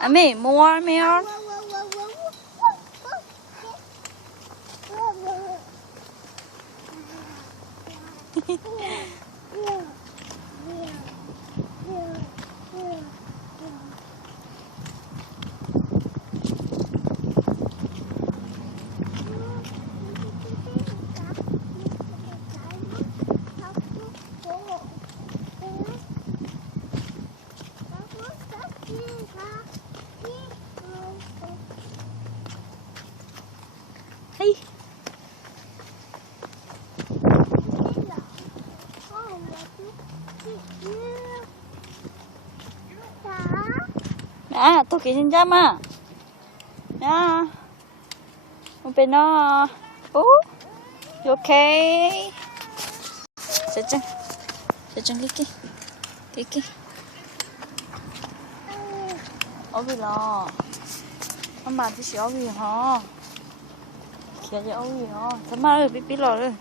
Ami, more milk. Hey. À, tôi kể xin chăm à. Nha. Không phải nó. Ú. You okay? Sẽ chân cái. Ở vì lo. Ông bà thì sẽ ở vì hả? Kia cho ở vì hả? Thầm ơi, biết lo rồi.